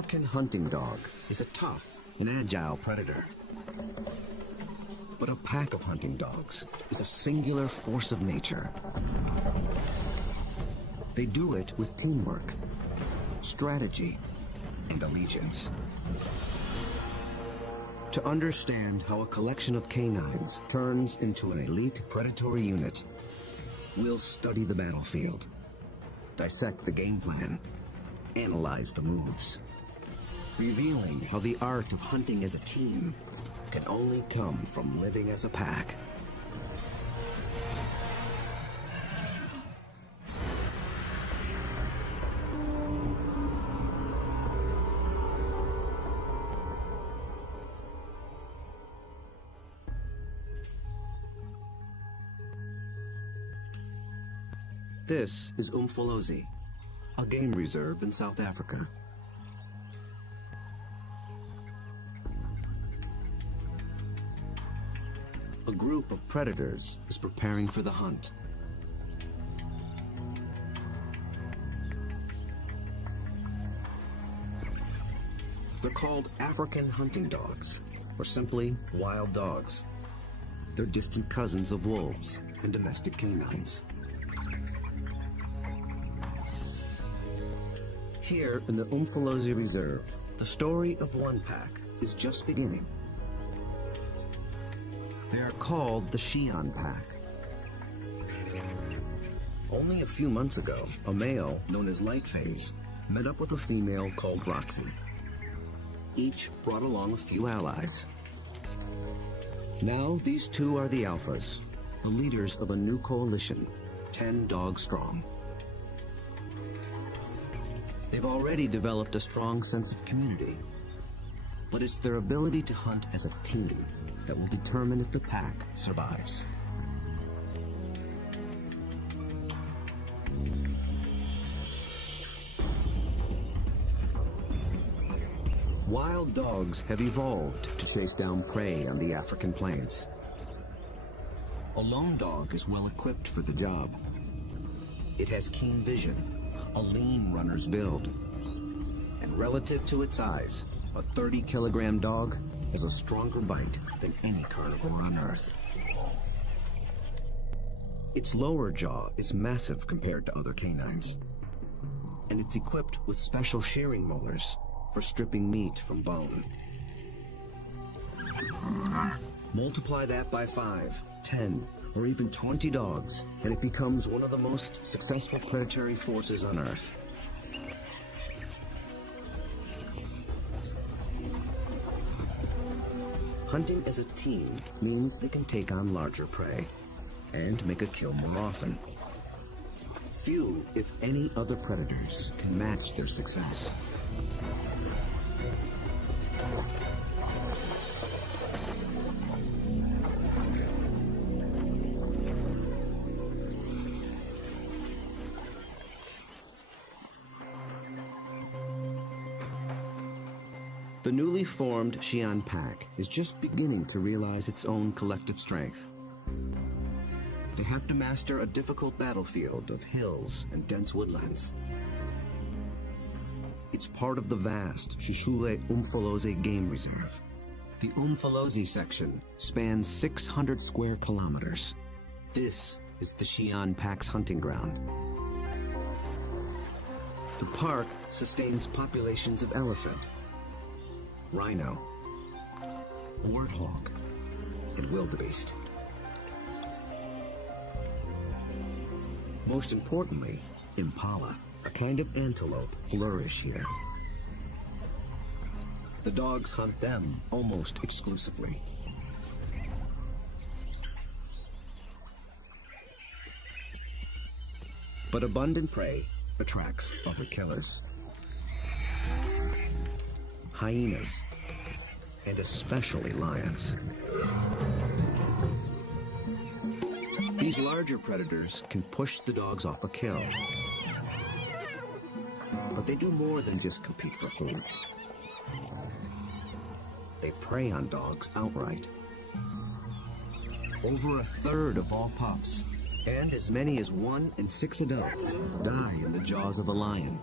African hunting dog is a tough and agile predator. But a pack of hunting dogs is a singular force of nature. They do it with teamwork, strategy, and allegiance. To understand how a collection of canines turns into an elite predatory unit, we'll study the battlefield, dissect the game plan, analyze the moves, revealing how the art of hunting as a team can only come from living as a pack. This is Umfolozi, a game reserve in South Africa. A group of predators is preparing for the hunt. They're called African hunting dogs, or simply wild dogs. They're distant cousins of wolves and domestic canines. Here in the Umfolozi Reserve, the story of one pack is just beginning. They are called the Shian Pack. Only a few months ago, a male known as Light Phase met up with a female called Roxy. Each brought along a few allies. Now these two are the alphas, the leaders of a new coalition, 10 dogs strong. They've already developed a strong sense of community, but it's their ability to hunt as a team that will determine if the pack survives. Wild dogs have evolved to chase down prey on the African plains. A lone dog is well equipped for the job. It has keen vision, a lean runner's build, and relative to its size, a 30-kilogram dog has a stronger bite than any carnivore on Earth. Its lower jaw is massive compared to other canines, and it's equipped with special shearing molars for stripping meat from bone. Multiply that by 5, 10, or even 20 dogs, and it becomes one of the most successful predatory forces on Earth. Hunting as a team means they can take on larger prey and make a kill more often. Few, if any, other predators can match their success. The newly formed Shian Pack is just beginning to realize its own collective strength. They have to master a difficult battlefield of hills and dense woodlands. It's part of the vast Shishule Umfolozi Game Reserve. The Umfolozi section spans 600 square kilometers. This is the Shian Pack's hunting ground. The park sustains populations of elephant, rhino, warthog, and wildebeest. Most importantly, impala, a kind of antelope, flourish here. The dogs hunt them almost exclusively. But abundant prey attracts other killers. Hyenas, and especially lions. These larger predators can push the dogs off a kill. But they do more than just compete for food. They prey on dogs outright. Over a third of all pups, and as many as 1 in 6 adults, die in the jaws of a lion.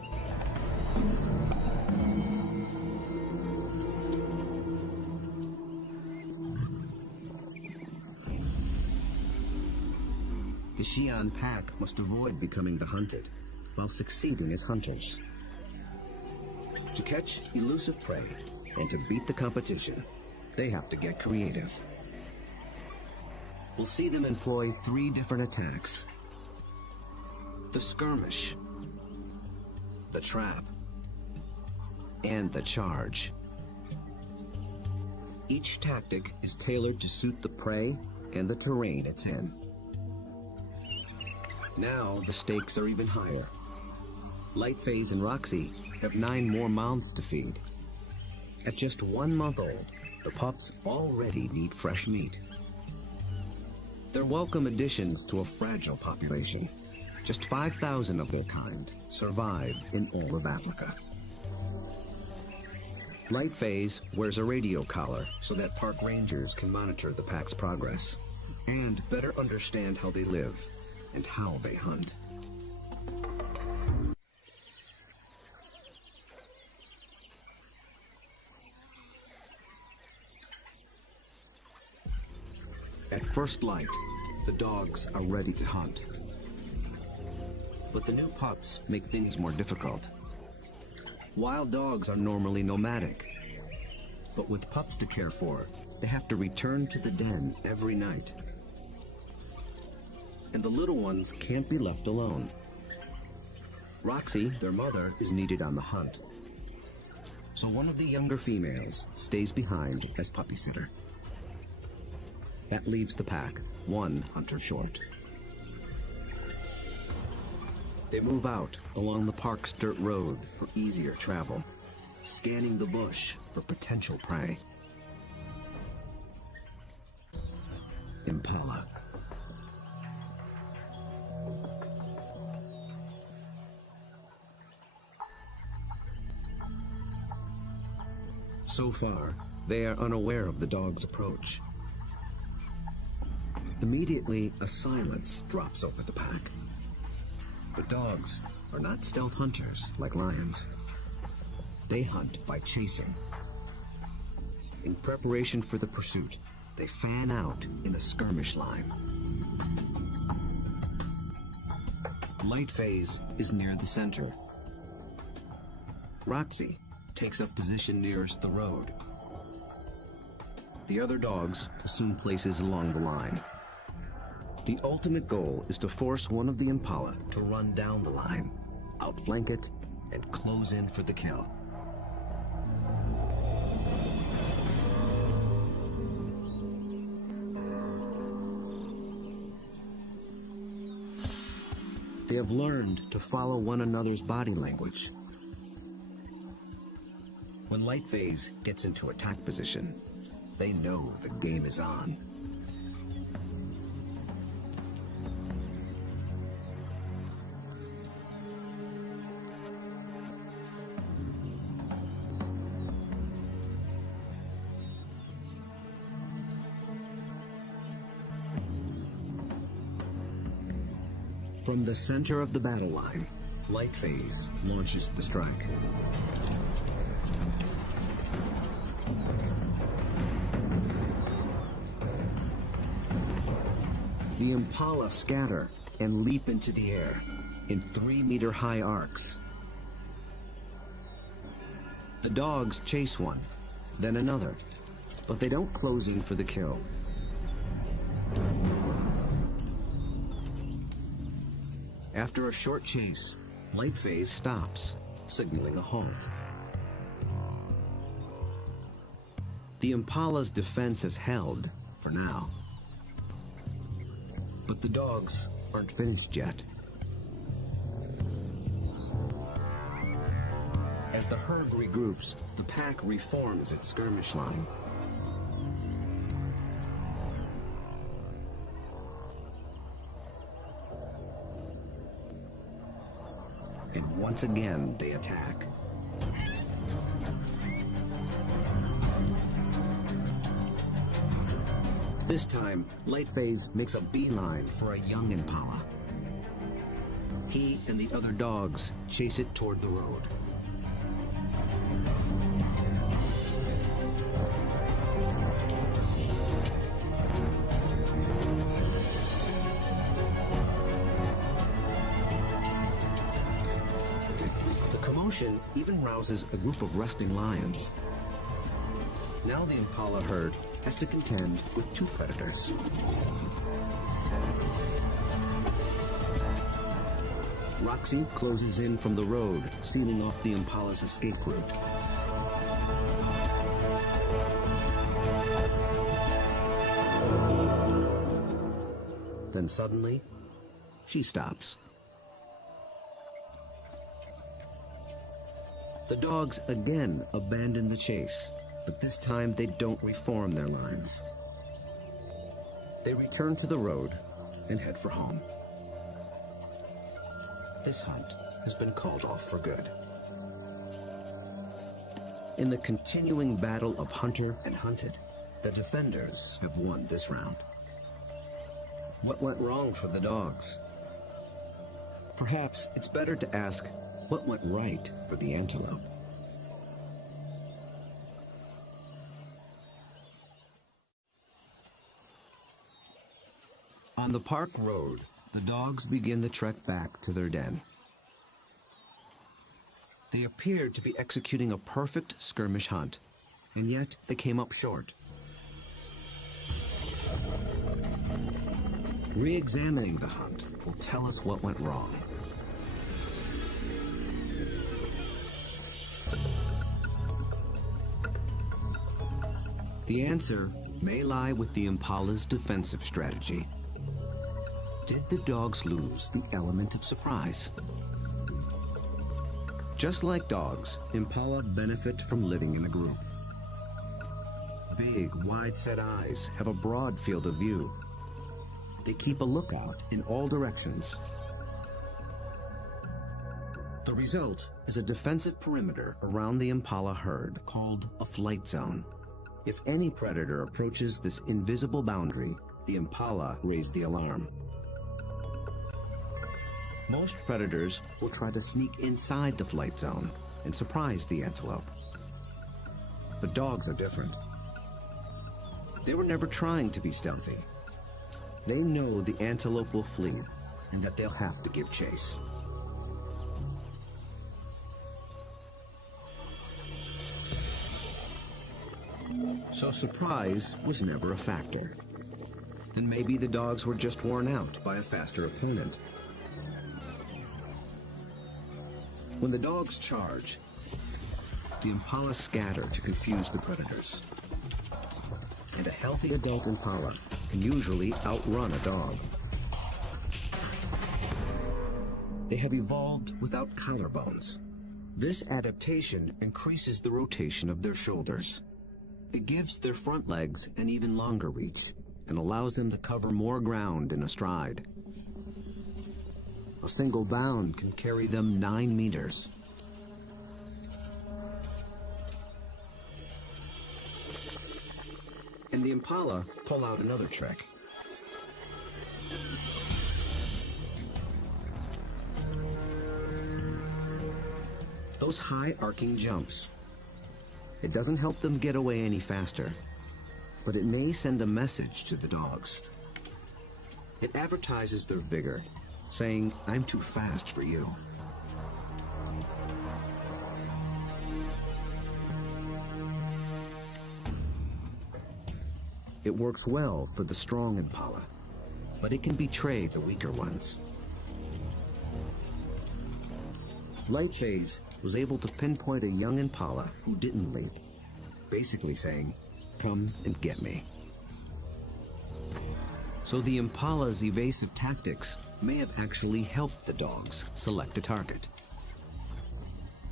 The Xi'an pack must avoid becoming the hunted, while succeeding as hunters. To catch elusive prey and to beat the competition, they have to get creative. We'll see them employ 3 different attacks: the skirmish, the trap, and the charge. Each tactic is tailored to suit the prey and the terrain it's in. Now the stakes are even higher. Lightface and Roxy have 9 more mouths to feed. At just 1 month old, the pups already need fresh meat. They're welcome additions to a fragile population. Just 5,000 of their kind survive in all of Africa. Lightface wears a radio collar so that park rangers can monitor the pack's progress and better understand how they live and how they hunt. At first light, the dogs are ready to hunt. But the new pups make things more difficult. Wild dogs are normally nomadic, but with pups to care for, they have to return to the den every night. And the little ones can't be left alone. Roxy, their mother, is needed on the hunt. So one of the younger females stays behind as puppy sitter. That leaves the pack 1 hunter short. They move out along the park's dirt road for easier travel, scanning the bush for potential prey. Impala. So far, they are unaware of the dog's approach. Immediately, a silence drops over the pack. But dogs are not stealth hunters like lions. They hunt by chasing. In preparation for the pursuit, they fan out in a skirmish line. Lightface is near the center. Roxy takes up position nearest the road. The other dogs assume places along the line. The ultimate goal is to force one of the impala to run down the line, outflank it, and close in for the kill. They have learned to follow one another's body language. When Lightface gets into attack position, they know the game is on. From the center of the battle line, Lightface launches the strike. The impala scatter and leap into the air in 3-meter-high arcs. The dogs chase one, then another, but they don't close in for the kill. After a short chase, Lightface stops, signaling a halt. The impala's defense is held, for now. But the dogs aren't finished yet. As the herd regroups, the pack reforms its skirmish line. And once again, they attack. This time, Lightface makes a beeline for a young impala. He and the other dogs chase it toward the road. commotion even rouses a group of resting lions. Now the impala herd has to contend with two predators. Roxy closes in from the road, sealing off the impala's escape route. Then suddenly, she stops. The dogs again abandon the chase, but this time they don't reform their lines. They return to the road and head for home. This hunt has been called off for good. In the continuing battle of hunter and hunted, the defenders have won this round. What went wrong for the dogs? Perhaps it's better to ask what went right for the antelope. On the park road, the dogs begin the trek back to their den. They appeared to be executing a perfect skirmish hunt, and yet they came up short. Re-examining the hunt will tell us what went wrong. The answer may lie with the impala's defensive strategy. Did the dogs lose the element of surprise? Just like dogs, impala benefit from living in a group. Big, wide-set eyes have a broad field of view. They keep a lookout in all directions. The result is a defensive perimeter around the impala herd called a flight zone. If any predator approaches this invisible boundary, the impala raise the alarm. Most predators will try to sneak inside the flight zone and surprise the antelope. But dogs are different. They were never trying to be stealthy. They know the antelope will flee and that they'll have to give chase. So surprise was never a factor. And maybe the dogs were just worn out by a faster opponent. When the dogs charge, the impala scatter to confuse the predators. And a healthy adult impala can usually outrun a dog. They have evolved without collarbones. This adaptation increases the rotation of their shoulders. It gives their front legs an even longer reach and allows them to cover more ground in a stride. A single bound can carry them 9 meters. And the impala pull out another trick. Those high arcing jumps. It doesn't help them get away any faster, but it may send a message to the dogs. It advertises their vigor, saying, "I'm too fast for you." It works well for the strong impala, but it can betray the weaker ones. Lightphase was able to pinpoint a young impala who didn't leap, basically saying, "Come and get me." So the impala's evasive tactics may have actually helped the dogs select a target.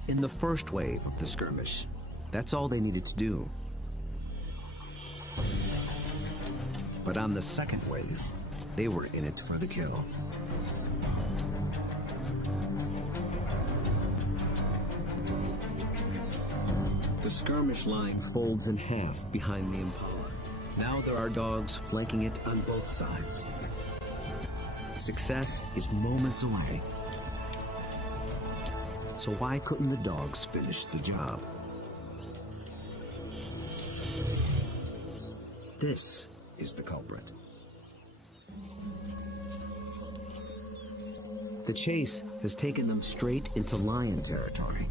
In the first wave of the skirmish, that's all they needed to do. But on the second wave, they were in it for the kill. The skirmish line folds in half behind the impala. Now there are dogs flanking it on both sides. Success is moments away. So why couldn't the dogs finish the job? This is the culprit. The chase has taken them straight into lion territory.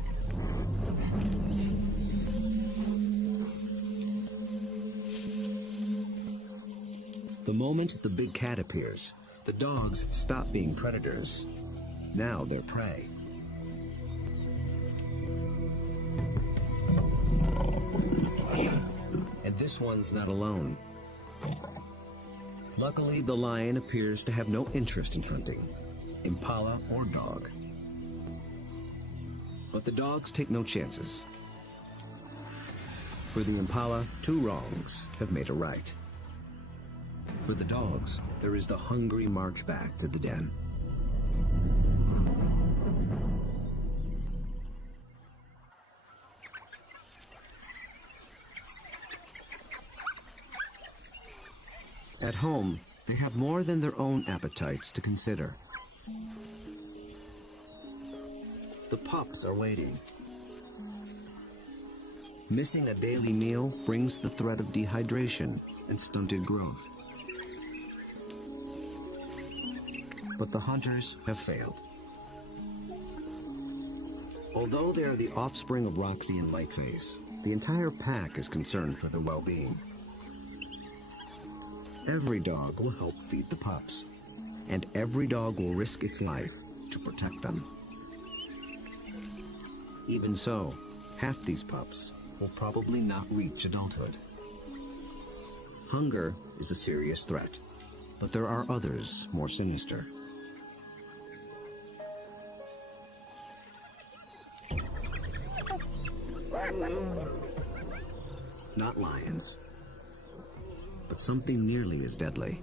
The moment the big cat appears, the dogs stop being predators. Now they're prey. And this one's not alone. Luckily, the lion appears to have no interest in hunting, impala or dog. But the dogs take no chances. For the impala, 2 wrongs have made a right. For the dogs, there is the hungry march back to the den. At home, they have more than their own appetites to consider. The pups are waiting. Missing a daily meal brings the threat of dehydration and stunted growth. But the hunters have failed. Although they are the offspring of Roxy and Lightface, the entire pack is concerned for their well-being. Every dog will help feed the pups, and every dog will risk its life to protect them. Even so, half these pups will probably not reach adulthood. Hunger is a serious threat, but there are others more sinister. Not lions, but something nearly as deadly.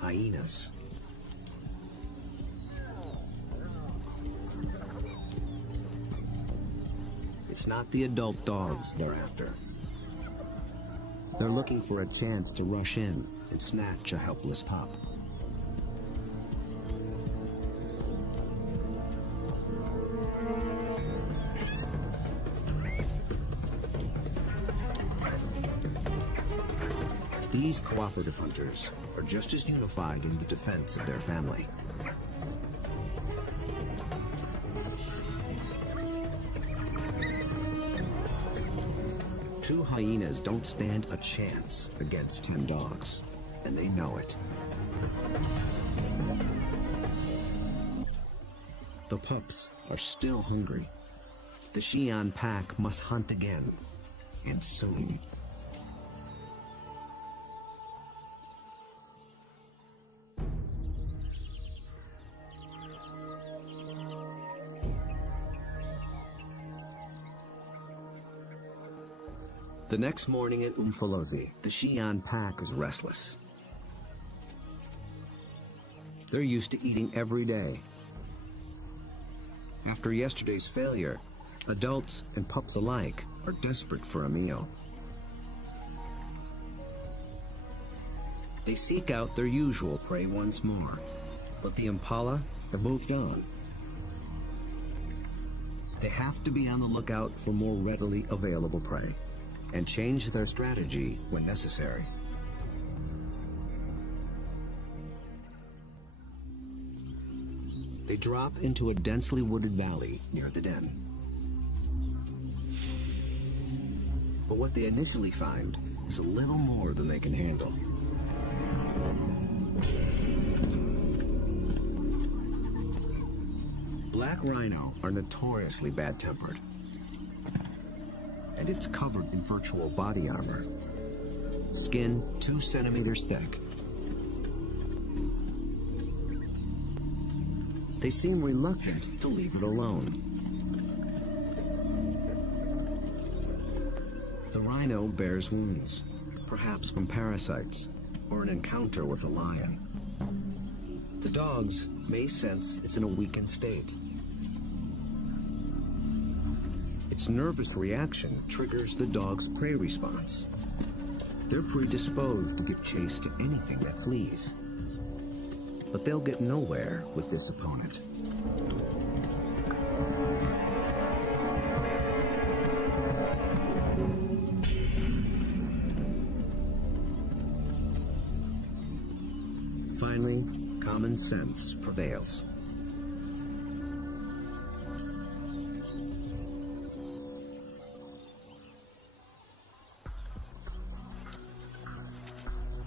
Hyenas. It's not the adult dogs they're after. They're looking for a chance to rush in and snatch a helpless pup. These cooperative hunters are just as unified in the defense of their family. Two hyenas don't stand a chance against 10 dogs, and they know it. The pups are still hungry. The Xi'an pack must hunt again, and soon. The next morning at Umfolozi, the Xi'an pack is restless. They're used to eating every day. After yesterday's failure, adults and pups alike are desperate for a meal. They seek out their usual prey once more, but the impala have moved on. They have to be on the lookout for more readily available prey, and change their strategy when necessary. They drop into a densely wooded valley near the den. But what they initially find is a little more than they can handle. Black rhino are notoriously bad-tempered, and it's covered in virtual body armor, skin 2 centimeters thick. They seem reluctant to leave it alone. The rhino bears wounds, perhaps from parasites or an encounter with a lion. The dogs may sense it's in a weakened state. Its nervous reaction triggers the dog's prey response. They're predisposed to give chase to anything that flees. But they'll get nowhere with this opponent. Finally, common sense prevails.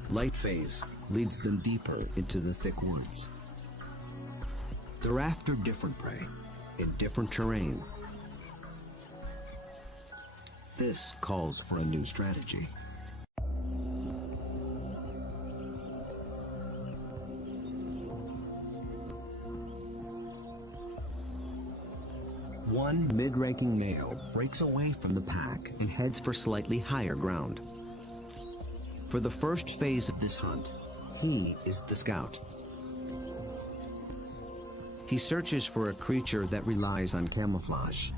Light phase leads them deeper into the thick woods. They're after different prey in different terrain. This calls for a new strategy. One mid-ranking male breaks away from the pack and heads for slightly higher ground. For the first phase of this hunt, he is the scout. He searches for a creature that relies on camouflage.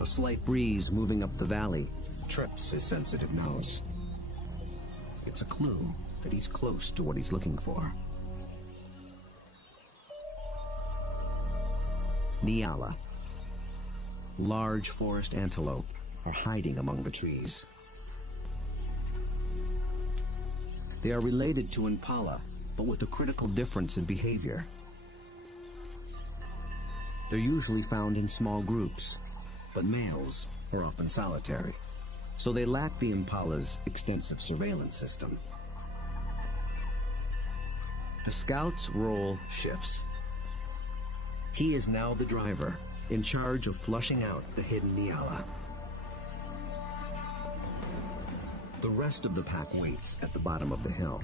A slight breeze moving up the valley trips his sensitive nose. It's a clue that he's close to what he's looking for. Nyala. Large forest antelope are hiding among the trees. They are related to impala, but with a critical difference in behavior. They're usually found in small groups, but males are often solitary, so they lack the impala's extensive surveillance system. The scout's role shifts. He is now the driver, in charge of flushing out the hidden Nyala. The rest of the pack waits at the bottom of the hill.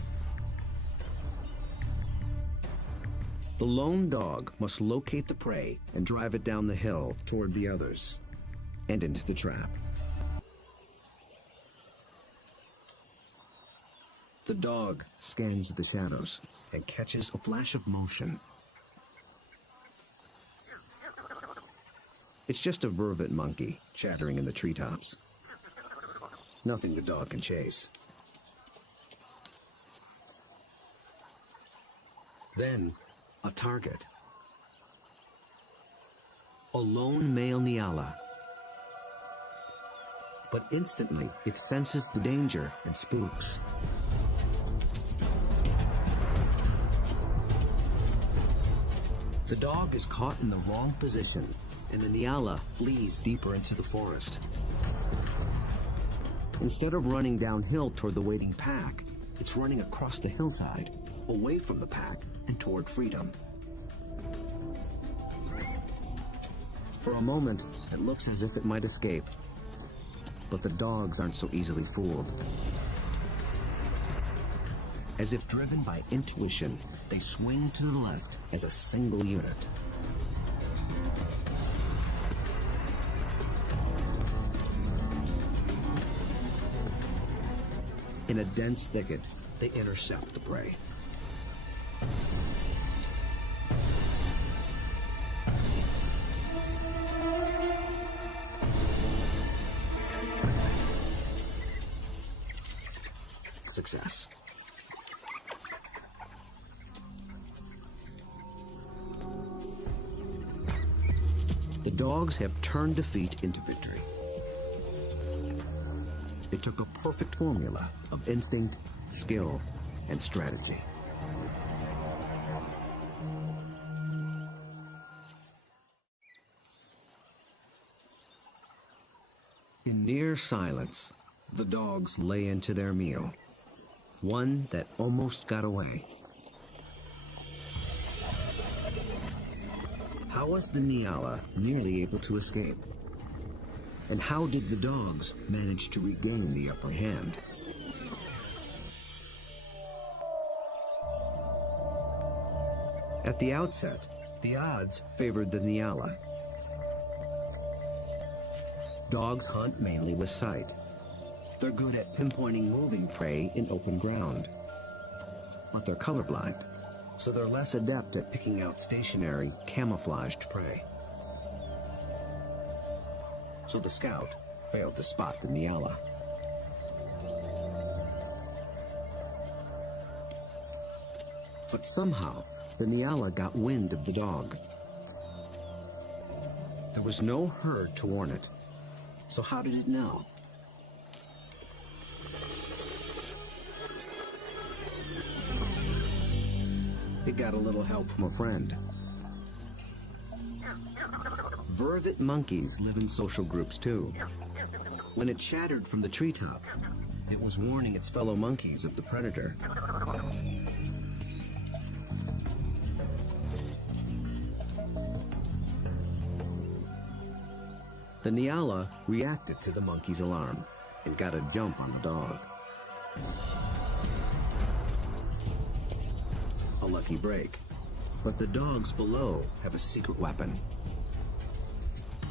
The lone dog must locate the prey and drive it down the hill toward the others and into the trap. The dog scans the shadows and catches a flash of motion. It's just a vervet monkey chattering in the treetops. Nothing the dog can chase. Then, a target. A lone male Nyala. But instantly, it senses the danger and spooks. The dog is caught in the wrong position, and the Nyala flees deeper into the forest. Instead of running downhill toward the waiting pack, it's running across the hillside, away from the pack and toward freedom. For a moment, it looks as if it might escape, but the dogs aren't so easily fooled. As if driven by intuition, they swing to the left as a single unit. In a dense thicket, they intercept the prey. Success. The dogs have turned defeat into victory. It took a perfect formula of instinct, skill, and strategy. In near silence, the dogs lay into their meal, one that almost got away. How was the Nyala nearly able to escape? And how did the dogs manage to regain the upper hand? At the outset, the odds favored the Nyala. Dogs hunt mainly with sight. They're good at pinpointing moving prey in open ground. But they're colorblind, so they're less adept at picking out stationary, camouflaged prey. So the scout failed to spot the Nyala. But somehow, the Nyala got wind of the dog. There was no herd to warn it, so how did it know? It got a little help from a friend. Vervet monkeys live in social groups too. When it chattered from the treetop, It was warning its fellow monkeys of the predator. The Nyala reacted to the monkey's alarm and got a jump on the dog. A lucky break, but the dogs below have a secret weapon.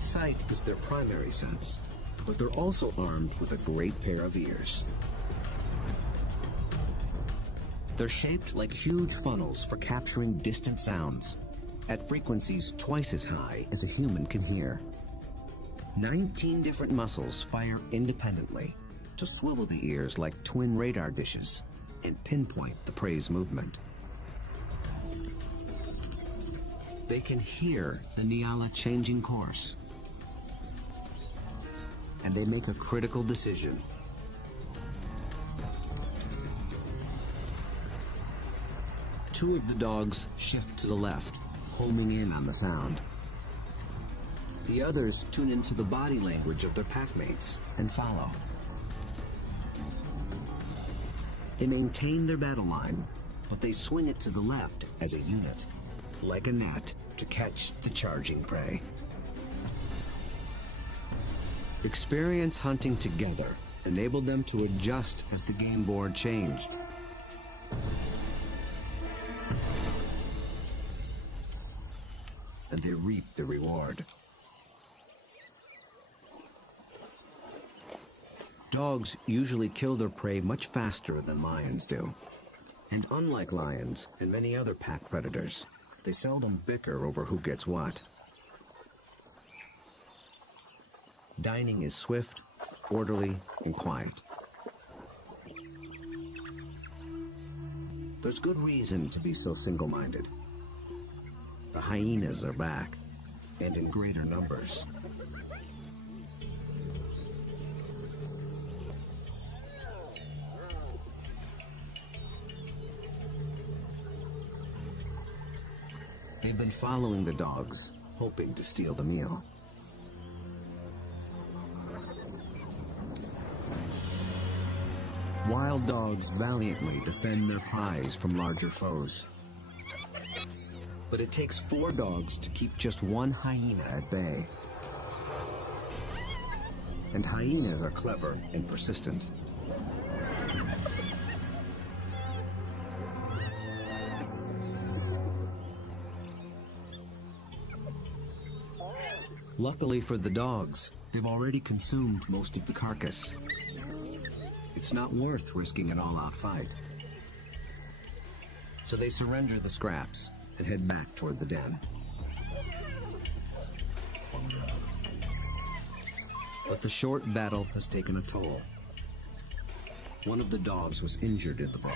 Sight is their primary sense, but they're also armed with a great pair of ears. They're shaped like huge funnels for capturing distant sounds at frequencies twice as high as a human can hear. 19 different muscles fire independently to swivel the ears like twin radar dishes and pinpoint the prey's movement. They can hear the Nyala changing course, and they make a critical decision. Two of the dogs shift to the left, homing in on the sound. The others tune into the body language of their packmates and follow. They maintain their battle line, but they swing it to the left as a unit, like a net, to catch the charging prey. Experience hunting together enabled them to adjust as the game board changed. And they reaped the reward. Dogs usually kill their prey much faster than lions do. And unlike lions and many other pack predators, they seldom bicker over who gets what. Dining is swift, orderly, and quiet. There's good reason to be so single-minded. The hyenas are back, and in greater numbers. They've been following the dogs, hoping to steal the meal. Wild dogs valiantly defend their prize from larger foes. But it takes 4 dogs to keep just one hyena at bay. And hyenas are clever and persistent. Luckily for the dogs, they've already consumed most of the carcass. It's not worth risking an all-out fight. So they surrender the scraps and head back toward the den. But the short battle has taken a toll. One of the dogs was injured in the brawl.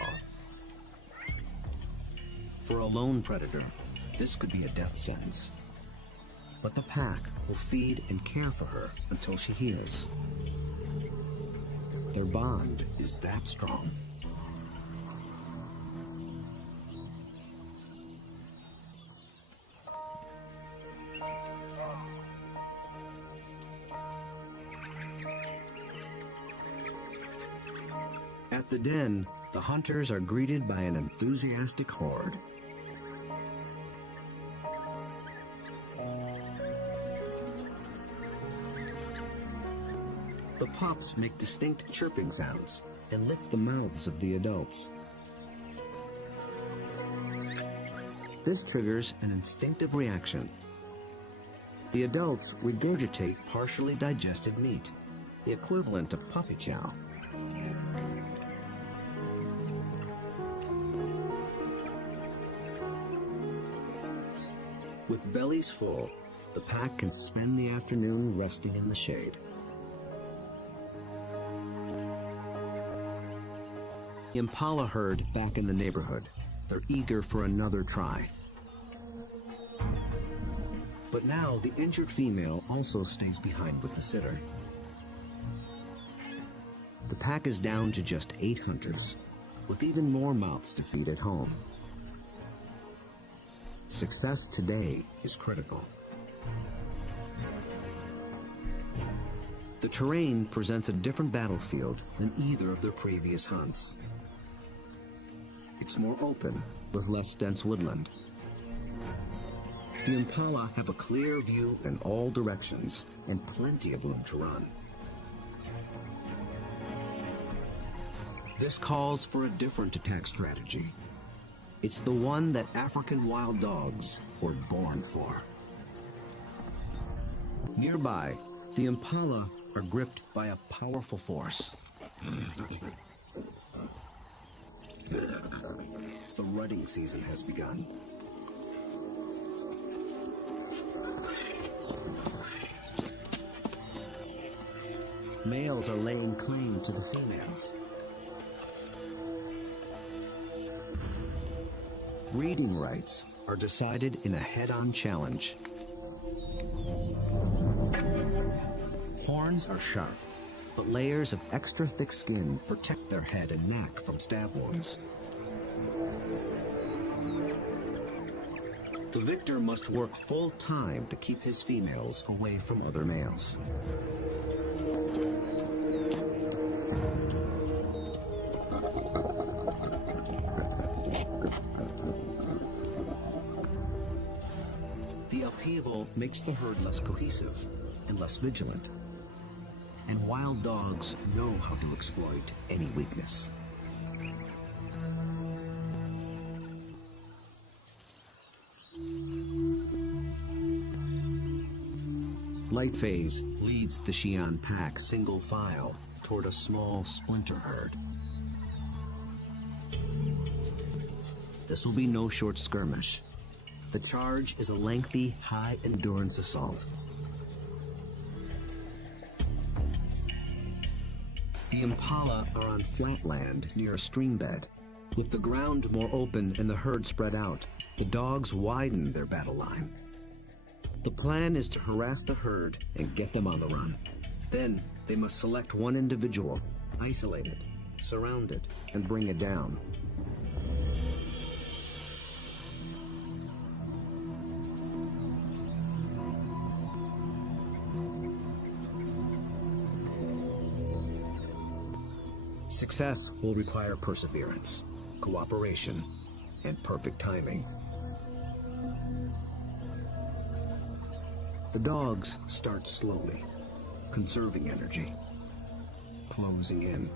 For a lone predator, this could be a death sentence. But the pack will feed and care for her until she heals. Their bond is that strong. At the den, the hunters are greeted by an enthusiastic horde. The pups make distinct chirping sounds and lick the mouths of the adults. This triggers an instinctive reaction. The adults regurgitate partially digested meat, the equivalent of puppy chow. With bellies full, the pack can spend the afternoon resting in the shade. The impala herd back in the neighborhood. They're eager for another try. But now the injured female also stays behind with the sitter. The pack is down to just 8 hunters, with even more mouths to feed at home. Success today is critical. The terrain presents a different battlefield than either of their previous hunts. It's more open, with less dense woodland. The impala have a clear view in all directions and plenty of room to run. This calls for a different attack strategy. It's the one that African wild dogs were born for. Nearby, the impala are gripped by a powerful force. The rutting season has begun. Males are laying claim to the females. Breeding rights are decided in a head-on challenge. Horns are sharp, but layers of extra thick skin protect their head and neck from stab wounds. The victor must work full time to keep his females away from other males. The upheaval makes the herd less cohesive and less vigilant. And wild dogs know how to exploit any weakness. Lightphase leads the Xi'an pack single file toward a small splinter herd. This will be no short skirmish. The charge is a lengthy, high-endurance assault. The impala are on flat land near a stream bed. With the ground more open and the herd spread out, the dogs widen their battle line. The plan is to harass the herd and get them on the run. Then they must select one individual, isolate it, surround it, and bring it down. Success will require perseverance, cooperation, and perfect timing. The dogs start slowly, conserving energy, closing in.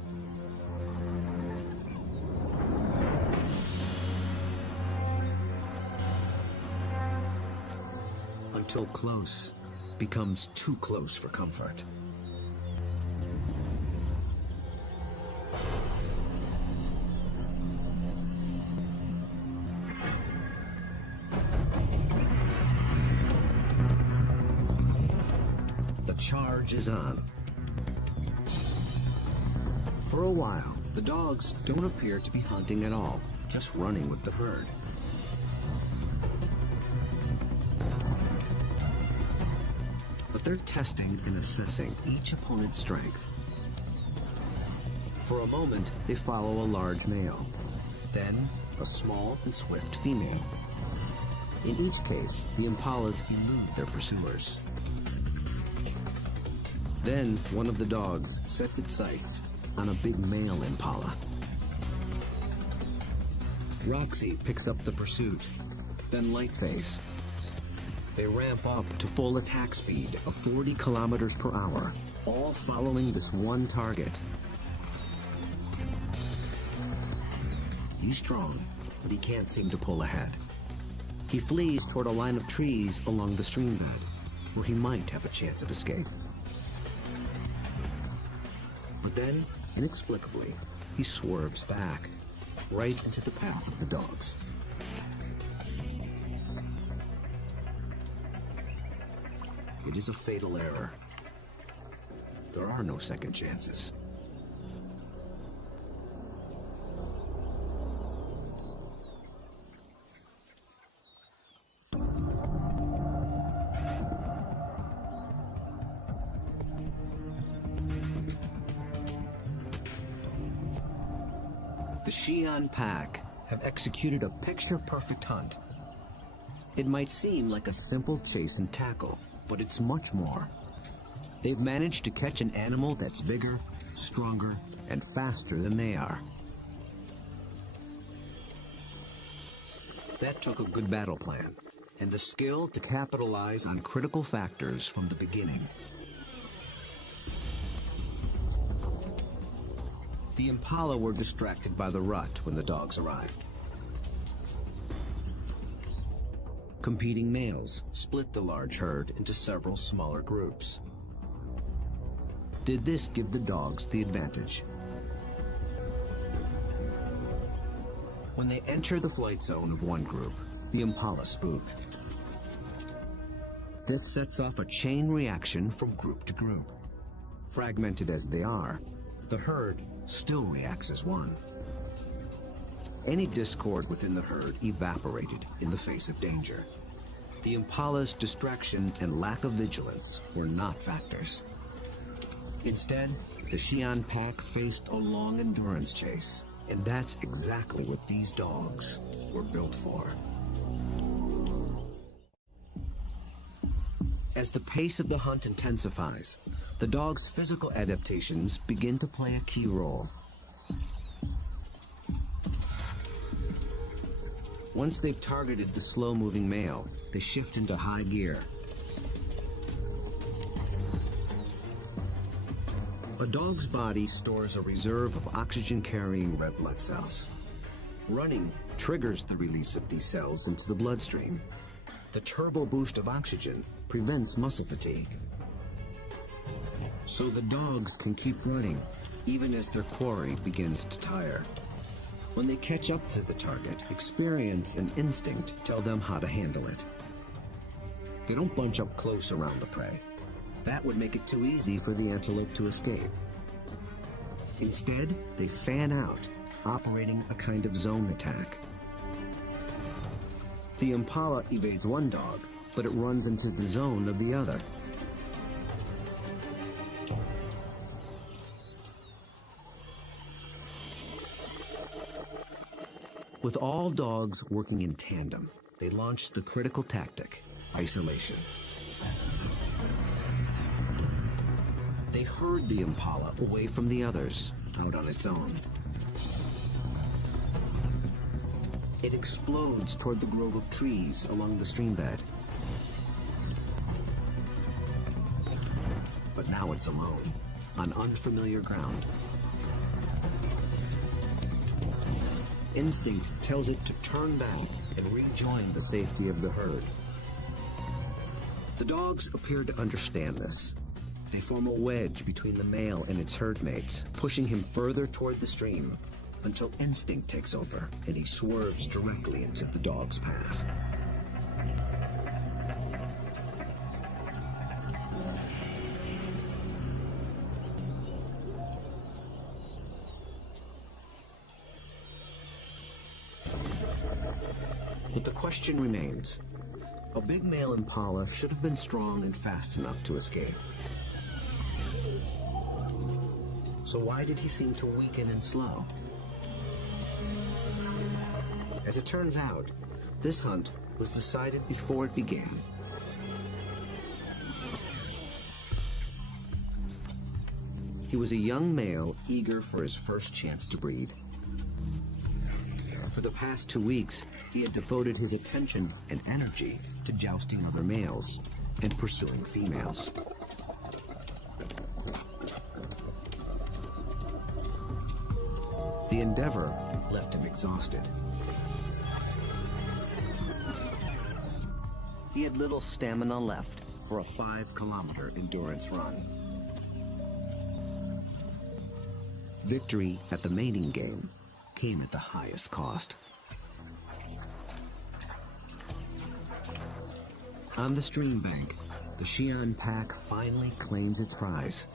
Until close becomes too close for comfort. Charge is on. For a while, the dogs don't appear to be hunting at all, just running with the herd. But they're testing and assessing each opponent's strength. For a moment, they follow a large male, then a small and swift female. In each case, the impalas elude their pursuers. Then one of the dogs sets its sights on a big male impala. Roxy picks up the pursuit, then Lightface. They ramp up to full attack speed of 40 kilometers per hour, all following this one target. He's strong, but he can't seem to pull ahead. He flees toward a line of trees along the stream bed, where he might have a chance of escape. But then, inexplicably, he swerves back, right into the path of the dogs. It is a fatal error. There are no second chances. The Xi'an pack have executed a picture-perfect hunt. It might seem like a simple chase and tackle, but it's much more. They've managed to catch an animal that's bigger, stronger, and faster than they are. That took a good battle plan, and the skill to capitalize on critical factors from the beginning. The impala were distracted by the rut when the dogs arrived. Competing males split the large herd into several smaller groups. Did this give the dogs the advantage? When they enter the flight zone of one group, the impala spook. This sets off a chain reaction from group to group. Fragmented as they are, the herd still reacts as one. Any discord within the herd evaporated in the face of danger. The impala's distraction and lack of vigilance were not factors. Instead, the Xi'an pack faced a long endurance chase, and that's exactly what these dogs were built for. As the pace of the hunt intensifies, the dog's physical adaptations begin to play a key role. Once they've targeted the slow-moving male, they shift into high gear. A dog's body stores a reserve of oxygen-carrying red blood cells. Running triggers the release of these cells into the bloodstream. The turbo boost of oxygen prevents muscle fatigue. So the dogs can keep running, even as their quarry begins to tire. When they catch up to the target, experience and instinct tell them how to handle it. They don't bunch up close around the prey. That would make it too easy for the antelope to escape. Instead, they fan out, operating a kind of zone attack. The impala evades one dog, but it runs into the zone of the other. With all dogs working in tandem, they launched the critical tactic, isolation. They herd the impala away from the others, out on its own. It explodes toward the grove of trees along the stream bed. But now it's alone, on unfamiliar ground. Instinct tells it to turn back and rejoin the safety of the herd. The dogs appear to understand this. They form a wedge between the male and its herd mates, pushing him further toward the stream until instinct takes over and he swerves directly into the dog's path. But the question remains. A big male impala should have been strong and fast enough to escape. So why did he seem to weaken and slow? As it turns out, this hunt was decided before it began. He was a young male eager for his first chance to breed. For the past 2 weeks, he had devoted his attention and energy to jousting other males and pursuing females. The endeavor left him exhausted. He had little stamina left for a 5-kilometer endurance run. Victory at the mating game came at the highest cost. On the stream bank, the Xi'an pack finally claims its prize.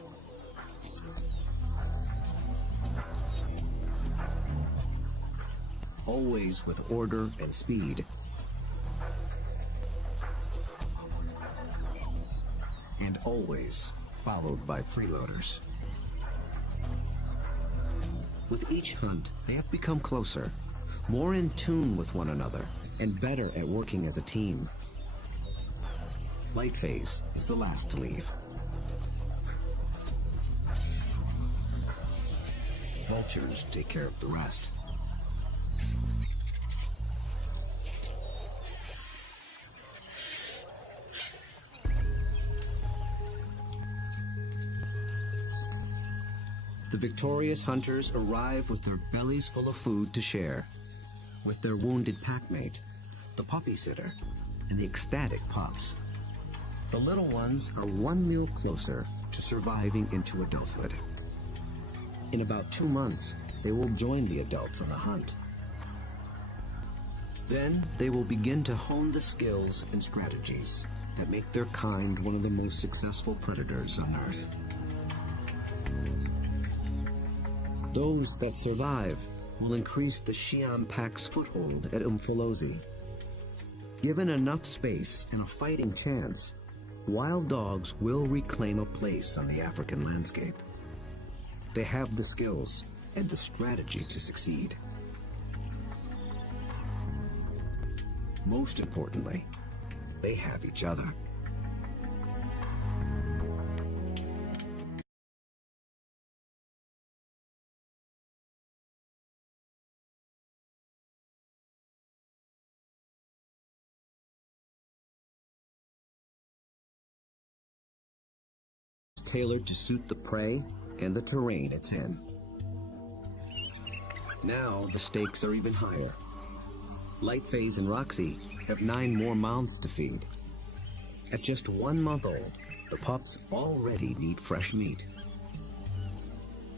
Always with order and speed. And always followed by freeloaders. With each hunt, they have become closer, more in tune with one another, and better at working as a team. Light Phase is the last to leave. Vultures take care of the rest. The victorious hunters arrive with their bellies full of food to share, with their wounded packmate, the puppy sitter, and the ecstatic pups. The little ones are one meal closer to surviving into adulthood. In about 2 months, they will join the adults on the hunt. Then they will begin to hone the skills and strategies that make their kind one of the most successful predators on Earth. Those that survive will increase the Xi'an pack's foothold at Umfolozi. Given enough space and a fighting chance, wild dogs will reclaim a place on the African landscape. They have the skills and the strategy to succeed. Most importantly, they have each other. Tailored to suit the prey and the terrain it's in. Now the stakes are even higher. Lightphase and Roxy have 9 more mouths to feed. At just 1 month old, the pups already need fresh meat.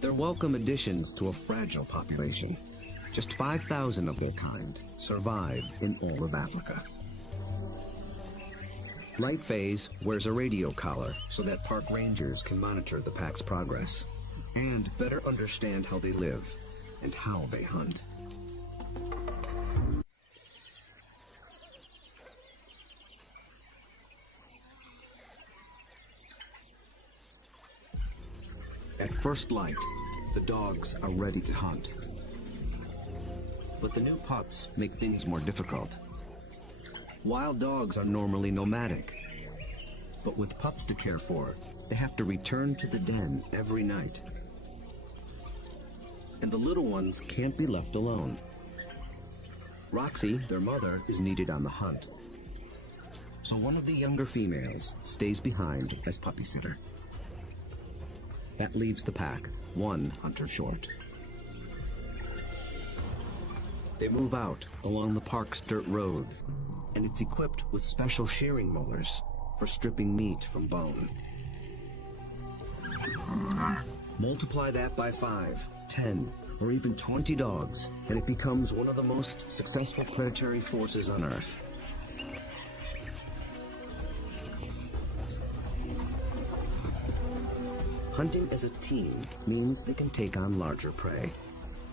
They're welcome additions to a fragile population. Just 5,000 of their kind survive in all of Africa. Lightphase wears a radio collar so that park rangers can monitor the pack's progress and better understand how they live and how they hunt. At first light, the dogs are ready to hunt. But the new pups make things more difficult. Wild dogs are normally nomadic, but with pups to care for, they have to return to the den every night. And the little ones can't be left alone. Roxy, their mother, is needed on the hunt. So one of the younger females stays behind as puppy sitter. That leaves the pack 1 hunter short. They move out along the park's dirt road, and it's equipped with special shearing molars for stripping meat from bone. Multiply that by 5, 10, or even 20 dogs, and it becomes one of the most successful predatory forces on Earth. Hunting as a team means they can take on larger prey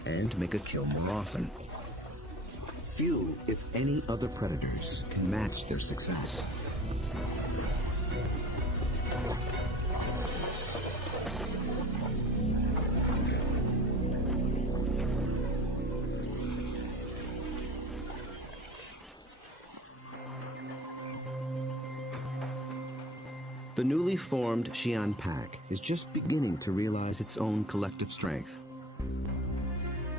and make a kill more often. Few, if any, other predators can match their success. The newly formed Xi'an pack is just beginning to realize its own collective strength.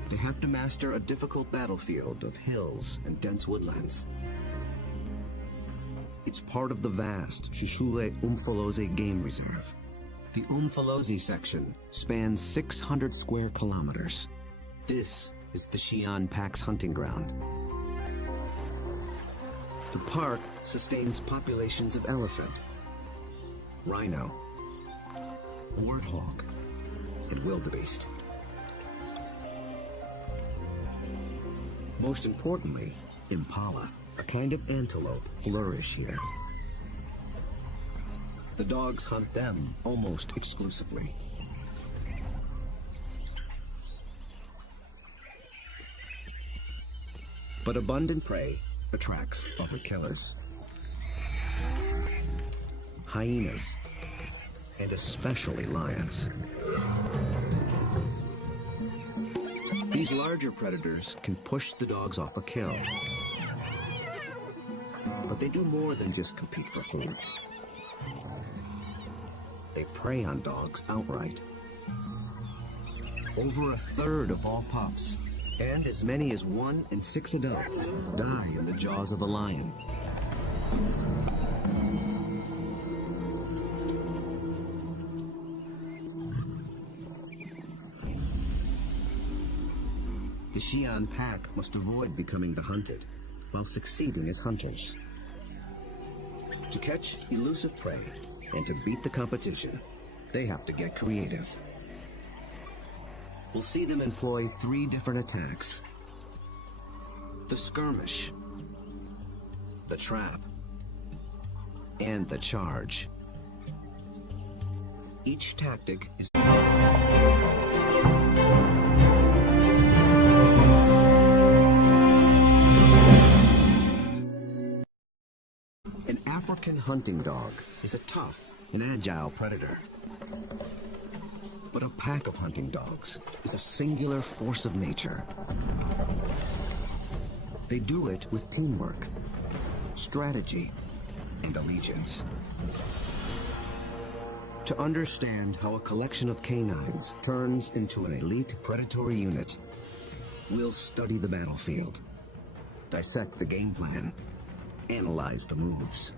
They have to master a difficult battlefield of hills and dense woodlands. It's part of the vast Shishule Umfolozi Game Reserve. The Umfolozi section spans 600 square kilometers. This is the Xi'an pack's hunting ground. The park sustains populations of elephant, rhino, warthog, and wildebeest. Most importantly, impala, a kind of antelope, flourish here. The dogs hunt them almost exclusively. But abundant prey attracts other killers. Hyenas, and especially lions. These larger predators can push the dogs off a kill. But they do more than just compete for food. They prey on dogs outright. Over a third of all pups, and as many as 1 in 6 adults, die in the jaws of a lion. The Xi'an pack must avoid becoming the hunted, while succeeding as hunters. To catch elusive prey and to beat the competition, they have to get creative. We'll see them employ 3 different attacks: the skirmish, the trap, and the charge. Each tactic is An African hunting dog is a tough and agile predator. But a pack of hunting dogs is a singular force of nature. They do it with teamwork, strategy, and allegiance. To understand how a collection of canines turns into an elite predatory unit, we'll study the battlefield, dissect the game plan, analyze the moves,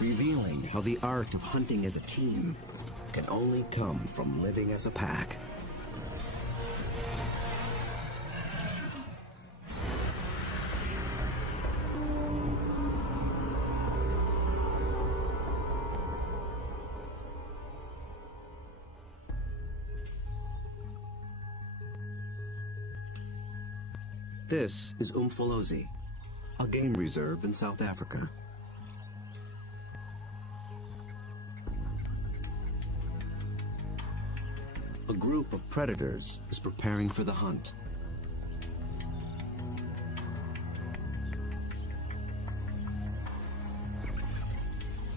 revealing how the art of hunting as a team can only come from living as a pack. This is Umfolozi, a game reserve in South Africa. A group of predators is preparing for the hunt.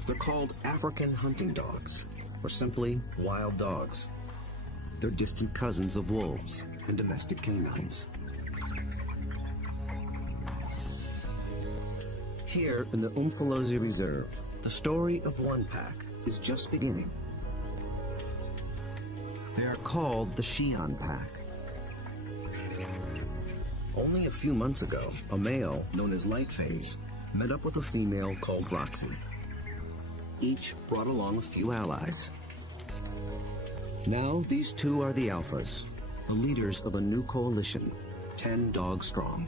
They're called African hunting dogs, or simply wild dogs. They're distant cousins of wolves and domestic canines. Here in the Umfolozi Reserve, the story of one pack is just beginning. They are called the Xi'an pack. Only a few months ago, a male known as Lightphase met up with a female called Roxy. Each brought along a few allies. Now these two are the alphas, the leaders of a new coalition, 10 dogs strong.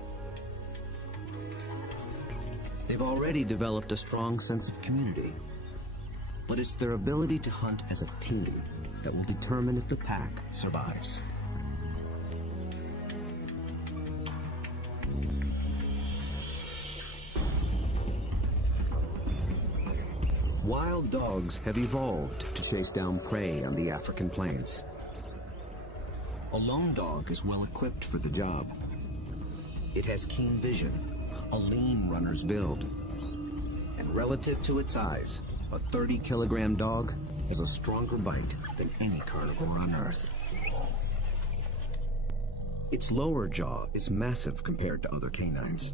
They've already developed a strong sense of community, but it's their ability to hunt as a team that will determine if the pack survives. Wild dogs have evolved to chase down prey on the African plains. A lone dog is well equipped for the job. It has keen vision, a lean runner's build, and relative to its size, a 30-kilogram dog has a stronger bite than any carnivore on Earth. Its lower jaw is massive compared to other canines.